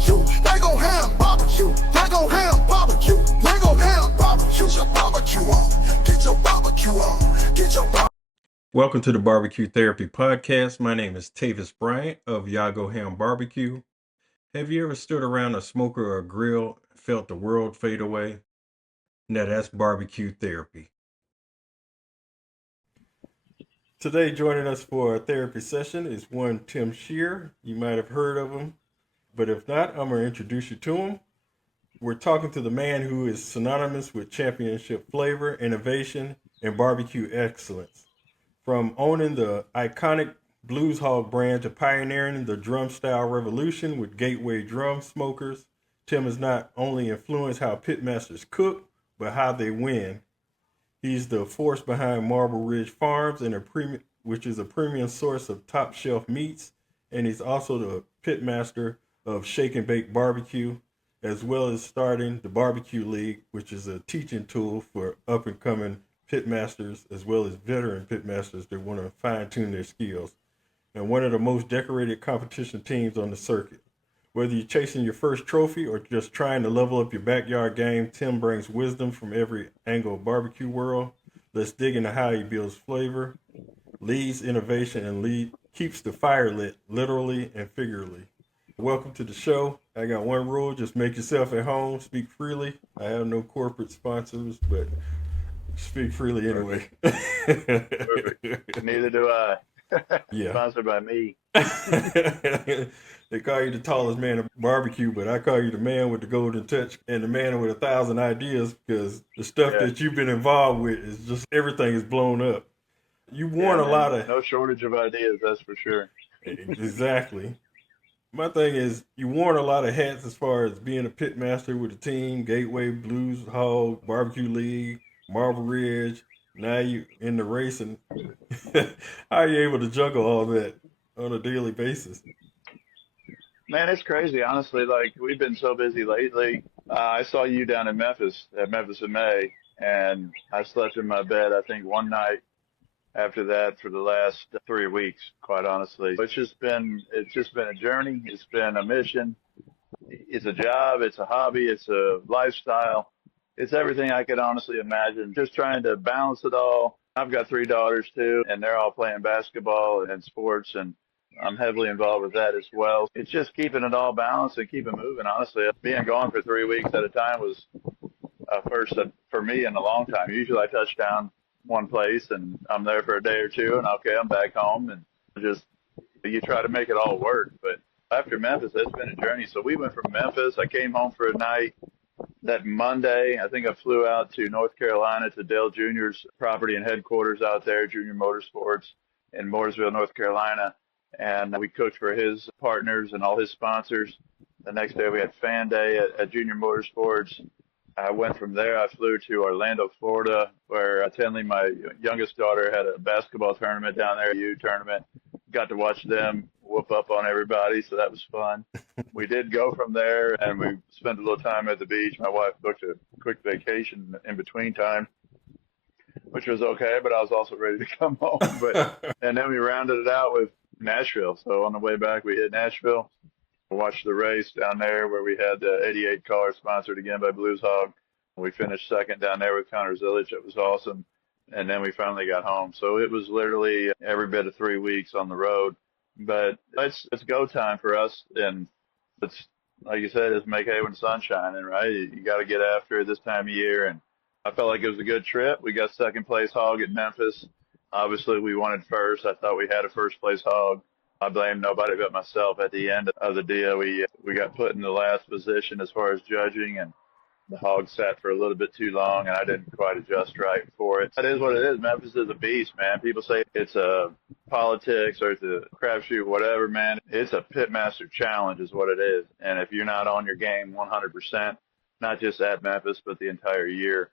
barbecue. They gon' have barbecue. They gon' have barbecue. They gon' have barbecue. Get your barbecue on. Get your barbecue on. Get your barbecue. Welcome to the BBQ Therapy podcast. My name is Tavis Bryant of Yago Ham Barbecue. Have you ever stood around a smoker or a grill and felt the world fade away? Now that's BBQ Therapy. Today joining us for a therapy session is one Tim Scheer. You might have heard of him, but if not, I'm going to introduce you to him. We're talking to the man who is synonymous with championship flavor, innovation, and barbecue excellence. From owning the iconic Blues Hog brand to pioneering the drum style revolution with Gateway drum smokers, Tim has not only influenced how pitmasters cook, but how they win. He's the force behind Marble Ridge Farms, which is a premium source of top shelf meats, and he's also the pitmaster of Shake N Bake BBQ, as well as starting the BBQ League, which is a teaching tool for up and coming pitmasters as well as veteran pitmasters that want to fine-tune their skills, and one of the most decorated competition teams on the circuit. Whether you're chasing your first trophy or just trying to level up your backyard game, Tim brings wisdom from every angle of barbecue world. Let's dig into how he builds flavor, leads innovation, and keeps the fire lit, literally and figuratively. Welcome to the show. I got one rule: just make yourself at home, speak freely. I have no corporate sponsors, but speak freely anyway. Perfect. Neither do I. Yeah. Sponsored by me. They call you the tallest man in barbecue, but I call you the man with the golden touch and the man with 1,000 ideas, because the stuff that you've been involved with is just everything is blown up. You worn a lot of... No shortage of ideas, that's for sure. Exactly. My thing is, you worn a lot of hats as far as being a pitmaster with a team, Gateway, Blues Hog, BBQ League, Marble Ridge. Now you in the racing. How are you able to juggle all that on a daily basis? Man, it's crazy, honestly. Like, we've been so busy lately. I saw you down in Memphis, at Memphis in May, and I slept in my bed, I think, one night after that for the last 3 weeks, quite honestly. It's just been a journey. It's been a mission. It's a job. It's a hobby. It's a lifestyle. It's everything I could honestly imagine. Just trying to balance it all. I've got 3 daughters too, and they're all playing basketball and sports, and I'm heavily involved with that as well. It's just keeping it all balanced and keeping moving, honestly. Being gone for 3 weeks at a time was a first for me in a long time. Usually I touch down one place and I'm there for a day or two, and okay, I'm back home, and just you try to make it all work. But after Memphis, it's been a journey. So we went from Memphis. I came home for a night. That Monday, I think I flew out to North Carolina to Dale Jr.'s property and headquarters out there, Junior Motorsports in Mooresville, North Carolina. And we cooked for his partners and all his sponsors. The next day we had Fan Day at Junior Motorsports. I went from there. I flew to Orlando, Florida, where Tenley, my youngest daughter, had a basketball tournament down there, a U tournament. Got to watch them whoop up on everybody, so that was fun. We did go from there, and we spent a little time at the beach. My wife booked a quick vacation in between time, which was okay, but I was also ready to come home. And then we rounded it out with Nashville. So on the way back, we hit Nashville, watched the race down there where we had the 88 car sponsored again by Blues Hog. We finished second down there with Connor Zilic. It was awesome. And then we finally got home. So it was literally every bit of 3 weeks on the road. But it's go time for us. And it's, like you said, it's make hay when the sun's shining, right? You got to get after it this time of year. And I felt like it was a good trip. We got second place hog at Memphis. Obviously, we wanted first. I thought we had a first place hog. I blame nobody but myself. At the end of the deal, we got put in the last position as far as judging, and the hog sat for a little bit too long, and I didn't quite adjust right for it. That is what it is. Memphis is a beast, man. People say it's a politics or it's a crapshoot, whatever, man. It's a pitmaster challenge is what it is. And if you're not on your game 100%, not just at Memphis, but the entire year,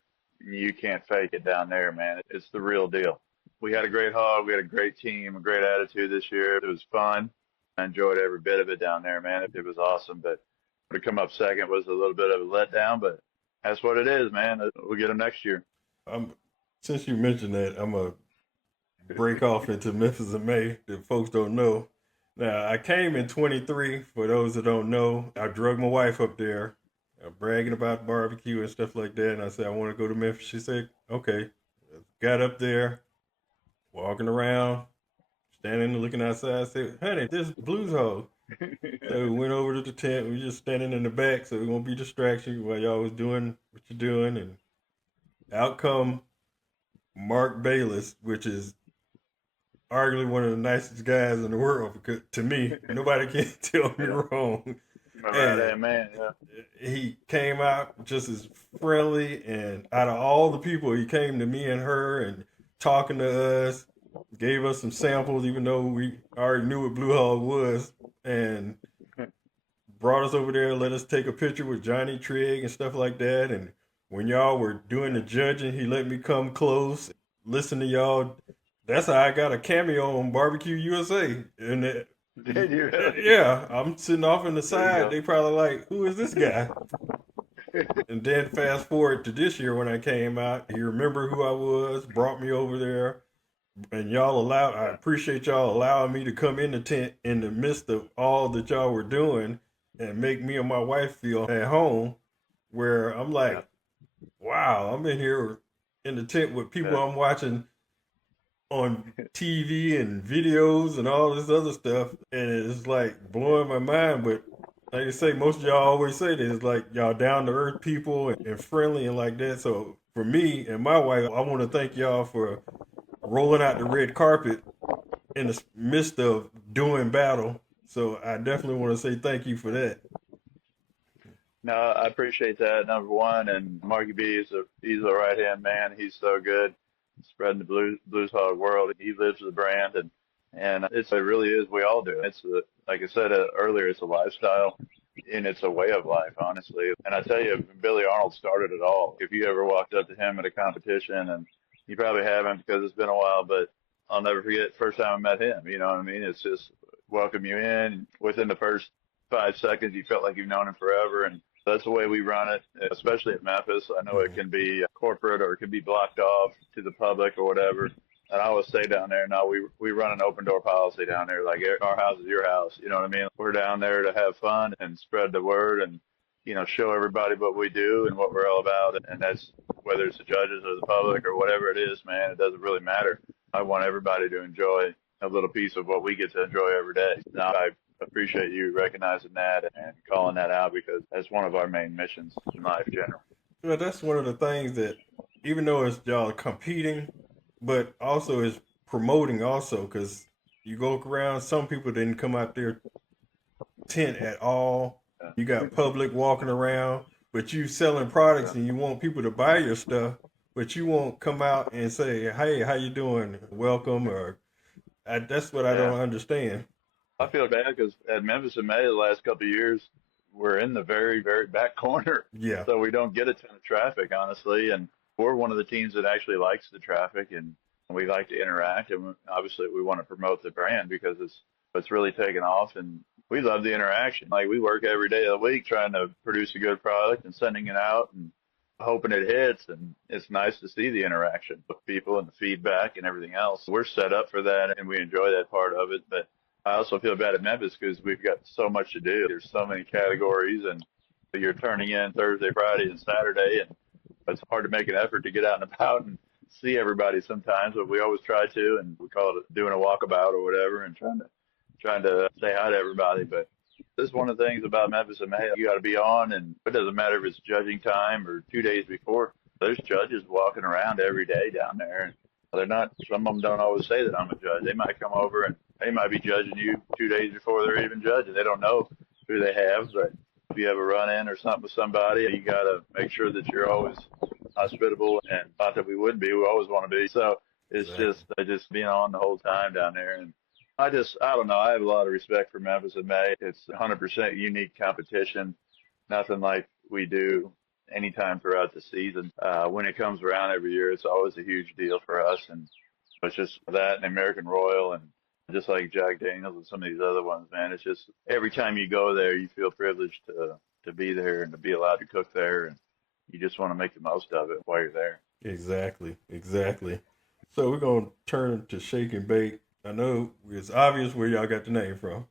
you can't fake it down there, man. It's the real deal. We had a great hog. We had a great team, a great attitude this year. It was fun. I enjoyed every bit of it down there, man. It was awesome. But to come up second was a little bit of a letdown, but that's what it is, man. We'll get them next year. Since you mentioned that, I'm going to break off into Memphis in May that folks don't know. Now, I came in 23. For those that don't know, I drug my wife up there, bragging about barbecue and stuff like that. And I said, I want to go to Memphis. She said, okay. Got up there, walking around, standing and looking outside. I said, honey, this is Blues Hog. So we went over to the tent. We were just standing in the back, so it won't be distraction while y'all was doing what you're doing. And out come Mark Bayless, which is arguably one of the nicest guys in the world. Because to me, nobody can tell me wrong. My right-hand man, yeah. He came out just as friendly, and out of all the people, he came to me and her and talking to us, gave us some samples, even though we already knew what Blue Hog was, and brought us over there, let us take a picture with Johnny Trigg and stuff like that. And when y'all were doing the judging, he let me come close, listen to y'all. That's how I got a cameo on Barbecue USA. And Did you really? yeah, I'm sitting off in the side. They probably like, who is this guy? And then fast forward to this year when I came out, he remembered who I was, brought me over there. And I appreciate y'all allowing me to come in the tent in the midst of all that y'all were doing and make me and my wife feel at home, where I'm like, wow, I'm in here in the tent with people I'm watching on TV and videos and all this other stuff. And it's like blowing my mind. But like I say, most of y'all always say this, like y'all down to earth people and friendly and like that. So for me and my wife, I want to thank y'all for rolling out the red carpet in the midst of doing battle. So I definitely want to say thank you for that. No, I appreciate that, number one. And Marky B he's a right hand man. He's so good spreading the blues hog world. He lives the brand, and it really is. We all do. It's like I said earlier, it's a lifestyle, and it's a way of life, honestly. And I tell you, Billy Arnold started it all. If you ever walked up to him at a competition, and you probably haven't because it's been a while, but I'll never forget the first time I met him. You know what I mean? It's just welcome you in. Within the first 5 seconds, you felt like you've known him forever, and that's the way we run it, especially at Memphis. I know it can be corporate or it can be blocked off to the public or whatever. And I always say down there, no, we run an open door policy down there. Like our house is your house. You know what I mean? We're down there to have fun and spread the word and, show everybody what we do and what we're all about. And that's whether it's the judges or the public or whatever it is, man, it doesn't really matter. I want everybody to enjoy a little piece of what we get to enjoy every day. Now, I appreciate you recognizing that and calling that out because that's one of our main missions in life generally. Well, that's one of the things that, even though it's y'all competing, but also is promoting also, because you go around, some people didn't come out their tent at all. You got public walking around, but you selling products and you want people to buy your stuff, but you won't come out and say, hey, how you doing? Welcome. That's what I don't understand. I feel bad because at Memphis in May, the last couple of years, we're in the very, very back corner. Yeah. So we don't get a ton of traffic, honestly. And we're one of the teams that actually likes the traffic and we like to interact. And obviously, we want to promote the brand because it's really taken off. And we love the interaction. Like we work every day of the week trying to produce a good product and sending it out and hoping it hits. And it's nice to see the interaction with people and the feedback and everything else. We're set up for that and we enjoy that part of it. But I also feel bad at Memphis because we've got so much to do. There's so many categories, and you're turning in Thursday, Friday, and Saturday, and it's hard to make an effort to get out and about and see everybody sometimes, but we always try to, and we call it doing a walkabout or whatever, and trying to say hi to everybody. But this is one of the things about Memphis in May. You got to be on, and it doesn't matter if it's judging time or 2 days before. There's judges walking around every day down there, and they're not. Some of them don't always say that I'm a judge. They might come over and they might be judging you 2 days before they're even judging. They don't know who they have, but if you have a run-in or something with somebody, you got to make sure that you're always hospitable, and not that we wouldn't be. We always want to be. So it's just being on the whole time down there. And I don't know. I have a lot of respect for Memphis in May. It's 100% unique competition. Nothing like we do anytime throughout the season. When it comes around every year, it's always a huge deal for us. And it's just that and American Royal and just like Jack Daniels and some of these other ones, man. It's just every time you go there, you feel privileged to be there and to be allowed to cook there. And you just want to make the most of it while you're there. Exactly. So we're going to turn to Shake and Bake. I know it's obvious where y'all got the name from.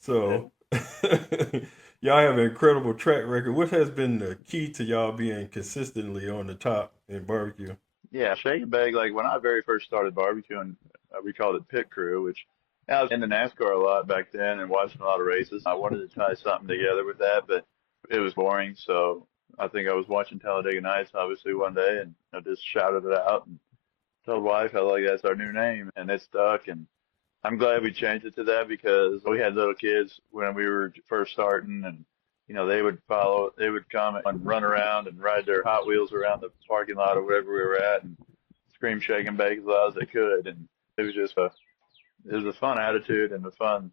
So y'all have an incredible track record. What has been the key to y'all being consistently on the top in barbecue? Yeah, Shake and Bake, like when I very first started barbecuing, we called it Pit Crew, which I was into NASCAR a lot back then and watching a lot of races. I wanted to tie something together with that, but it was boring. So I think I was watching Talladega Nights, obviously, one day, and I just shouted it out and told wife, I was like, that's our new name, and it stuck. And I'm glad we changed it to that because we had little kids when we were first starting, and they would follow, they would come and run around and ride their Hot Wheels around the parking lot or wherever we were at, and scream, shake, and bake as loud as they could. And it was just it was a fun attitude and a fun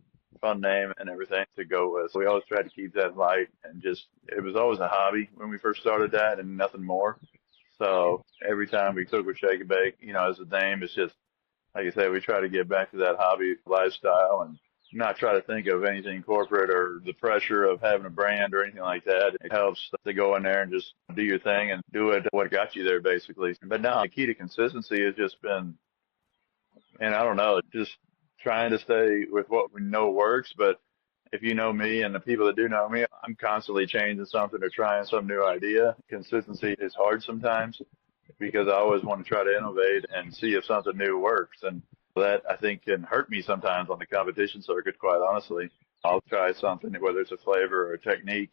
name and everything to go with. So we always tried to keep that light and just it was always a hobby when we first started that and nothing more. So every time we took with Shake and Bake, as a name, it's just like I said, we try to get back to that hobby lifestyle and not try to think of anything corporate or the pressure of having a brand or anything like that. It helps to go in there and just do your thing and do it what got you there basically. But now the key to consistency has just been, and I don't know, just trying to stay with what we know works. But if you know me and the people that do know me, I'm constantly changing something or trying some new idea. Consistency is hard sometimes because I always want to try to innovate and see if something new works. And that I think can hurt me sometimes on the competition circuit, quite honestly. I'll try something, whether it's a flavor or a technique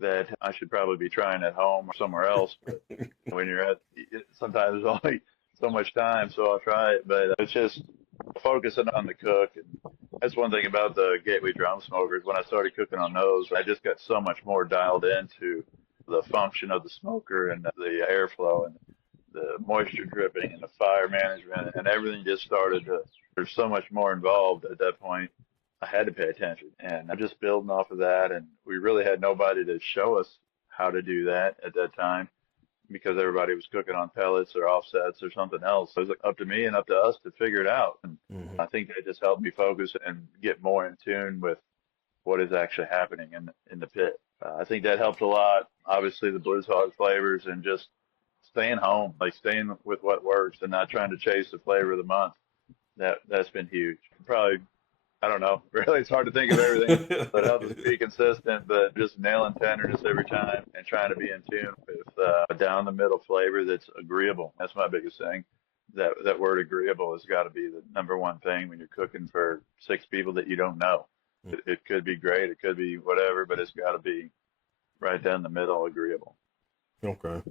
that I should probably be trying at home or somewhere else. But when you're sometimes there's only so much time, so I'll try it. But it's just focusing on the cook. And that's one thing about the Gateway drum smokers. When I started cooking on those, I just got so much more dialed into the function of the smoker and the airflow and the moisture dripping and the fire management and everything just started to, there's so much more involved at that point. I had to pay attention and I'm just building off of that. And we really had nobody to show us how to do that at that time because everybody was cooking on pellets or offsets or something else. So it was up to me and up to us to figure it out. And I think that just helped me focus and get more in tune with what is actually happening in the pit. I think that helped a lot. Obviously, the Blues Hog flavors and just staying home, like staying with what works and not trying to chase the flavor of the month. That's been huge. Probably, I don't know. Really, it's hard to think of everything that helps us be consistent, but just nailing tenderness every time and trying to be in tune with a down the middle flavor that's agreeable. That's my biggest thing. That word agreeable has got to be the number one thing when you're cooking for 6 people that you don't know. It could be great, it could be whatever, but it's got to be right down the middle, agreeable. Okay,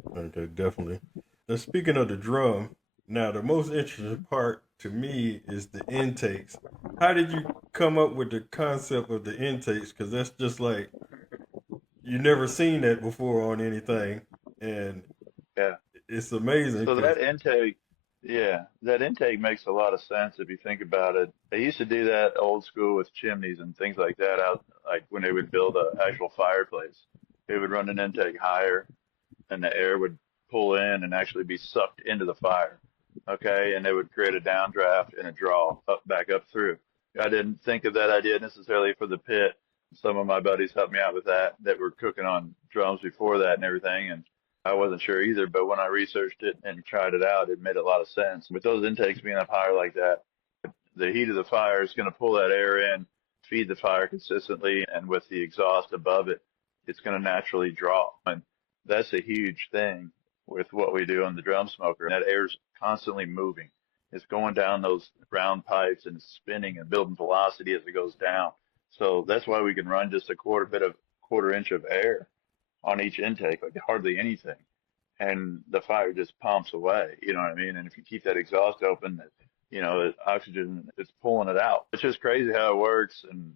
definitely. Now, speaking of the drum, now the most interesting part to me is the intakes. How did you come up with the concept of the intakes? Because that's just like you never seen that before on anything, and Yeah. it's amazing. So that intake makes a lot of sense if you think about it. They used to do that old school with chimneys and things like that out, like when they would build an actual fireplace. They would run an intake higher and the air would pull in and actually be sucked into the fire. Okay. And they would create a downdraft and a draw back up through. I didn't think of that idea necessarily for the pit. Some of my buddies helped me out with that were cooking on drums before that and everything. And I wasn't sure either, but when I researched it and tried it out, it made a lot of sense. With those intakes being up higher like that, the heat of the fire is going to pull that air in, feed the fire consistently, and with the exhaust above it, it's going to naturally draw. And that's a huge thing with what we do on the drum smoker. That air's constantly moving. It's going down those round pipes and spinning and building velocity as it goes down. So that's why we can run just a quarter inch of air on each intake, like hardly anything. And the fire just pumps away, you know what I mean? And if you keep that exhaust open, the oxygen, it's pulling it out. It's just crazy how it works. And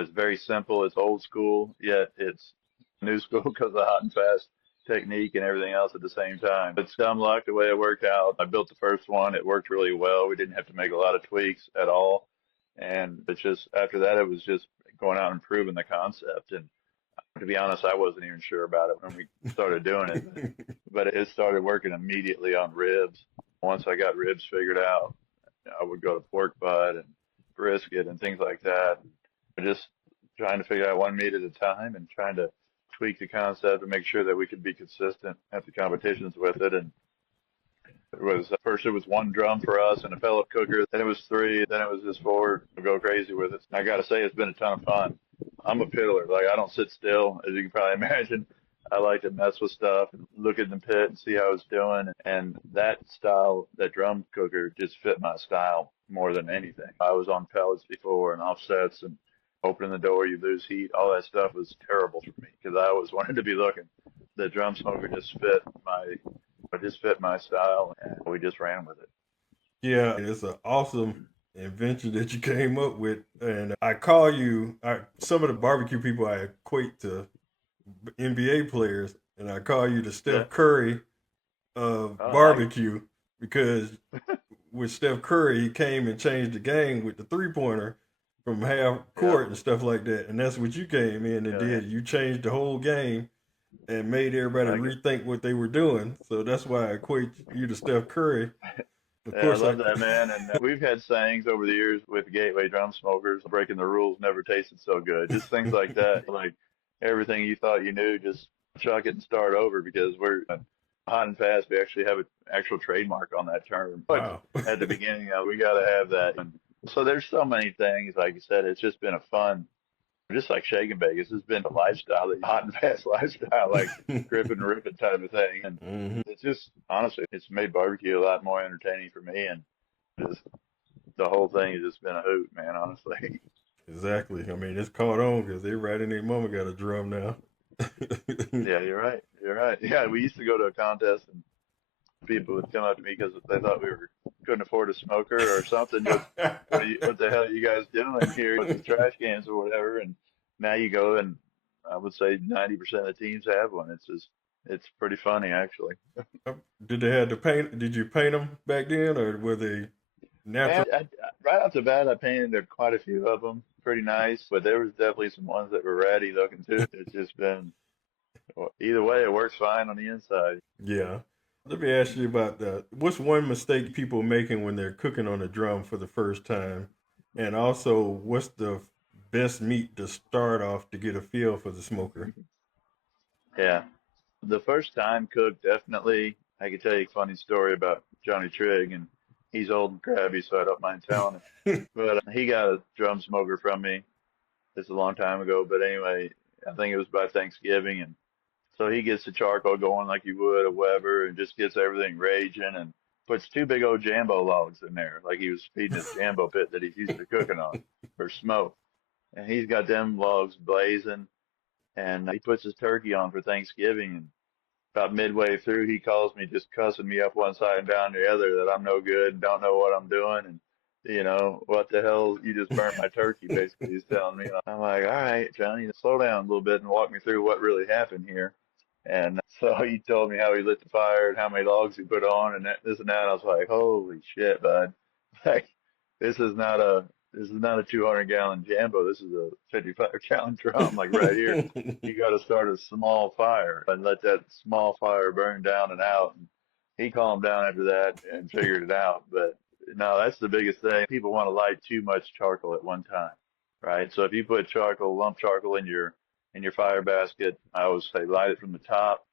it's very simple. It's old school, yet it's new school because of the hot and fast technique and everything else at the same time. It's dumb luck the way it worked out. I built the first one. It worked really well. We didn't have to make a lot of tweaks at all. And it's just, after that, it was just going out and proving the concept. And to be honest, I wasn't even sure about it when we started doing it, but it started working immediately on ribs. Once I got ribs figured out, I would go to pork butt and brisket and things like that. Just trying to figure out one meat at a time and trying to tweak the concept to make sure that we could be consistent at the competitions with it. And It was first it was one drum for us and a pellet cooker, then it was three, then it was just four. We'll go crazy with it. I gotta say it's been a ton of fun. I'm a piddler. Like I don't sit still, as you can probably imagine. I like to mess with stuff and look at the pit and see how it's doing. And that style, that drum cooker just fit my style more than anything. I was on pellets before and offsets and opening the door, you lose heat. All that stuff was terrible for me because I always wanted to be looking. The drum smoker just fit my style, and we just ran with it. Yeah, it's an awesome invention that you came up with. And I call you, some of the barbecue people I equate to NBA players, and I call you the Steph Curry of barbecue because with Steph Curry, he came and changed the game with the three-pointer from half court and stuff like that. And that's what you came in and did. You changed the whole game and made everybody rethink what they were doing. So that's why I equate you to Steph Curry. Of course, I love that, man. And we've had sayings over the years with Gateway drum smokers, breaking the rules never tasted so good. Just things like that. Like everything you thought you knew, just chuck it and start over because we're hot and fast. We actually have an actual trademark on that term. Wow. At the beginning, we got to have that. And so there's so many things. Like you said, it's just been a fun, just like Shake N Bake. This has been a lifestyle, a hot and fast lifestyle, like grip and rip it type of thing. And it's just, honestly, it's made barbecue a lot more entertaining for me. And just the whole thing has just been a hoot, man, honestly. Exactly. I mean, it's caught on because they right in their mama got a drum now. Yeah, you're right. You're right. Yeah, we used to go to a contest and people would come up to me because they thought we couldn't afford a smoker or something. Just, what the hell are you guys doing here with the trash cans or whatever? And now you go and I would say 90% of the teams have one. It's pretty funny actually. Did they have to paint? Did you paint them back then, or were they natural? Man, right off the bat, I painted quite a few of them. Pretty nice, but there was definitely some ones that were ratty looking too. It's just been, either way, it works fine on the inside. Yeah. Let me ask you about that. What's one mistake people making when they're cooking on a drum for the first time? And also, what's the best meat to start off to get a feel for the smoker? Yeah. The first time cook, definitely. I could tell you a funny story about Johnny Trigg, and he's old and crabby, so I don't mind telling it. But he got a drum smoker from me. It's a long time ago, but anyway, I think it was by Thanksgiving, and so he gets the charcoal going like you would a Weber, and just gets everything raging, and puts two big old Jambo logs in there, like he was feeding his Jambo pit that he's used to cooking on for smoke. And he's got them logs blazing, and he puts his turkey on for Thanksgiving, and about midway through, he calls me just cussing me up one side and down the other that I'm no good and don't know what I'm doing. And, what the hell? You just burnt my turkey, basically, he's telling me. I'm like, all right, Johnny, slow down a little bit and walk me through what really happened here. And so he told me how he lit the fire and how many logs he put on and this and that. I was like, holy shit, bud. Like, this is not a 200-gallon Jambo. This is a 55-gallon drum, like right here. You got to start a small fire and let that small fire burn down and out. And he calmed down after that and figured it out. But no, that's the biggest thing. People want to light too much charcoal at one time, right? So if you put lump charcoal in your fire basket, I always say light it from the top.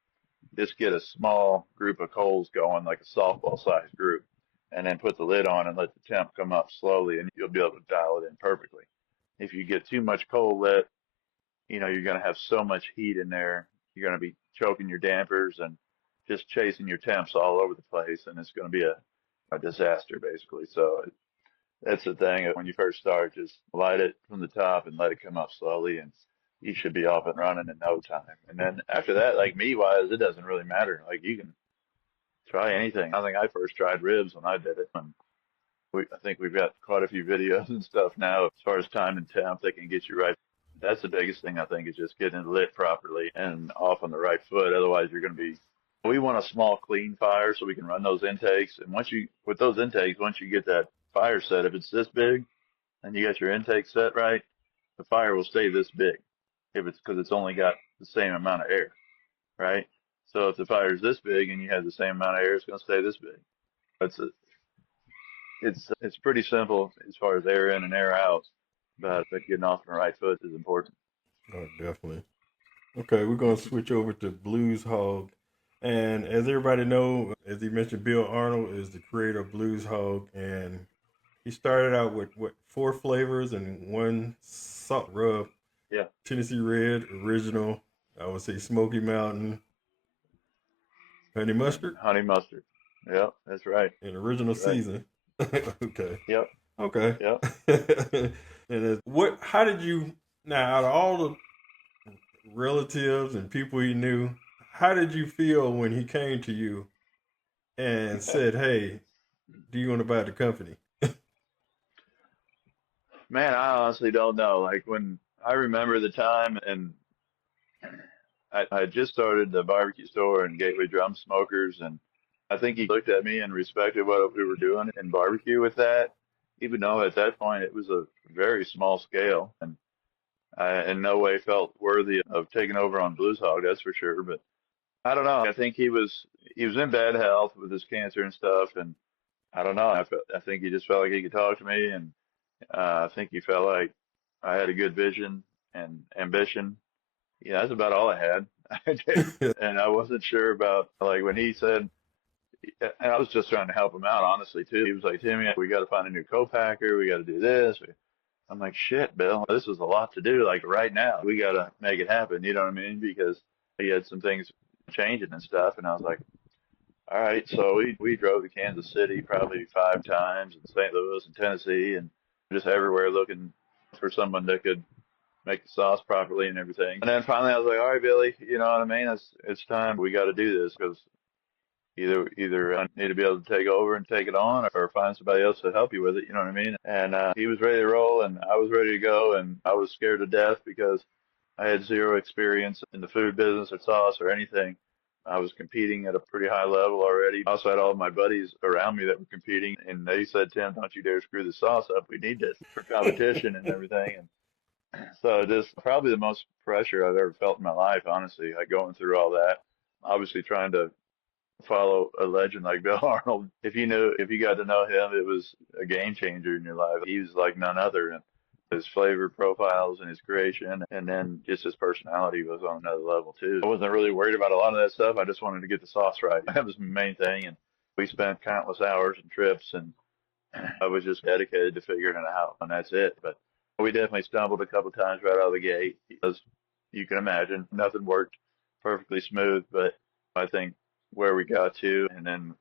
Just get a small group of coals going, like a softball-sized group, and then put the lid on and let the temp come up slowly, and you'll be able to dial it in perfectly. If you get too much coal lit, you're going to have so much heat in there, you're going to be choking your dampers and just chasing your temps all over the place, and it's going to be a disaster, basically. So that's the thing. When you first start, just light it from the top and let it come up slowly, and you should be off and running in no time. And then after that, like meat-wise, it doesn't really matter. Like you can try anything. I think I first tried ribs when I did it. And I think we've got quite a few videos and stuff now as far as time and temp that can get you right. That's the biggest thing, I think, is just getting it lit properly and off on the right foot. Otherwise, you're going to be. We want a small, clean fire so we can run those intakes. And with those intakes, once you get that fire set, if it's this big and you got your intake set right, the fire will stay this big. Because it's only got the same amount of air, right? So if the fire is this big and you have the same amount of air, it's going to stay this big. It's pretty simple as far as air in and air out, but getting off on the right foot is important. Oh, definitely. Okay, we're going to switch over to Blues Hog. And as everybody know, as he mentioned, Bill Arnold is the creator of Blues Hog, and he started out with 4 flavors and 1 salt rub. Yeah. Tennessee Red, original. I would say Smoky Mountain, honey mustard, Honey mustard. Yep, that's right. and original That's right. season. Okay. Yep. Okay. Yep. And how did you, now out of all the relatives and people you knew, how did you feel when he came to you and said, "Hey, do you want to buy the company?" Man, I honestly don't know. Like when I remember the time, and I just started the barbecue store and Gateway Drum Smokers, and I think he looked at me and respected what we were doing in barbecue with that, even though at that point it was a very small scale, and I in no way felt worthy of taking over on Blues Hog, that's for sure. But I don't know. I think he was in bad health with his cancer and stuff, and I don't know. I think he just felt like he could talk to me, and I think he felt like I had a good vision and ambition. Yeah, that's about all I had. And I wasn't sure about like when he said, and I was just trying to help him out, honestly, too. He was like, Timmy, we got to find a new co-packer. We got to do this. I'm like, shit, Bill, this is a lot to do. Like right now, we got to make it happen. You know what I mean? Because he had some things changing and stuff. And I was like, all right. So we drove to Kansas City probably 5 times, and St. Louis and Tennessee, and just everywhere looking for someone that could make the sauce properly and everything. And then finally, I was like, all right, Billy, you know what I mean? It's time. We got to do this because either I need to be able to take over and take it on, or find somebody else to help you with it. You know what I mean? And he was ready to roll, and I was ready to go, and I was scared to death because I had zero experience in the food business or sauce or anything. I was competing at a pretty high level already. I also had all of my buddies around me that were competing, and they said, Tim, don't you dare screw the sauce up. We need this for competition and everything. And so just probably the most pressure I've ever felt in my life, honestly, like going through all that. Obviously trying to follow a legend like Bill Arnold. If you got to know him, it was a game changer in your life. He was like none other. And his flavor profiles and his creation, and then just his personality was on another level too. I wasn't really worried about a lot of that stuff. I just wanted to get the sauce right. That was the main thing. And we spent countless hours and trips, and I was just dedicated to figuring it out, and that's it. But we definitely stumbled a couple times right out of the gate because you can imagine nothing worked perfectly smooth. But I think where we got to, and then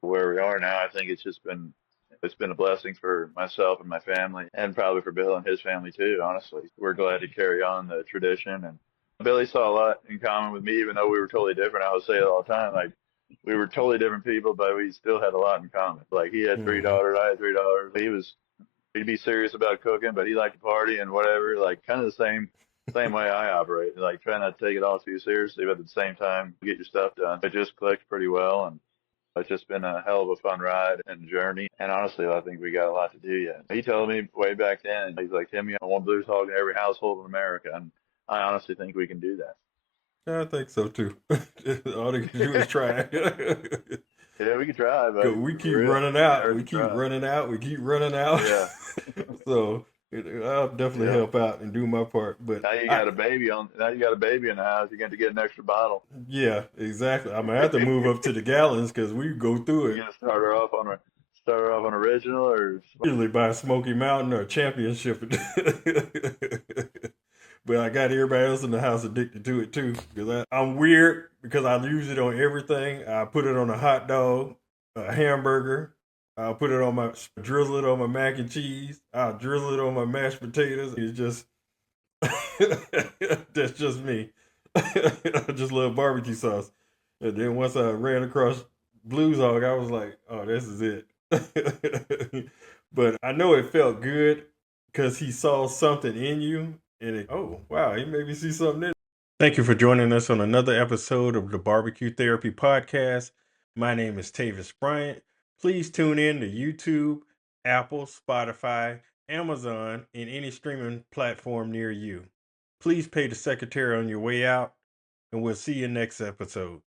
where we are now, I think it's been a blessing for myself and my family, and probably for Bill and his family too. Honestly, we're glad to carry on the tradition. And Billy saw a lot in common with me, even though we were totally different. I would say it all the time, like we were totally different people, but we still had a lot in common. Like he had 3 daughters, I had 3 daughters. He'd be serious about cooking, but he liked to party and whatever. Like kind of the same way I operate. Like try not to take it all too seriously, but at the same time get your stuff done. It just clicked pretty well, and it's just been a hell of a fun ride and journey. And honestly, I think we got a lot to do yet. He told me way back then, he's like, Timmy, I want Blues Hog in every household in America. And I honestly think we can do that. I think so too. All they can do is try. Yeah, we can try, but we keep running out. We keep running out. We keep running out. Yeah. So I'll definitely help out and do my part. But now you got a baby in the house. You're going to get an extra bottle. Yeah, exactly. I'm gonna have to move up to the gallons because we go through it. You're gonna start her off on original, or usually by Smoky Mountain or Championship. But I got everybody else in the house addicted to it too. Because I'm weird because I use it on everything. I put it on a hot dog, a hamburger. I'll put it on drizzle it on my mac and cheese. I'll drizzle it on my mashed potatoes. It's just, that's just me. I just love barbecue sauce. And then once I ran across Blues Hog, I was like, oh, this is it. But I know it felt good because he saw something in you. And oh, wow, he made me see something in it. Thank you for joining us on another episode of the BBQ Therapy Podcast. My name is Tavis Bryant. Please tune in to YouTube, Apple, Spotify, Amazon, and any streaming platform near you. Please pay the secretary on your way out, and we'll see you next episode.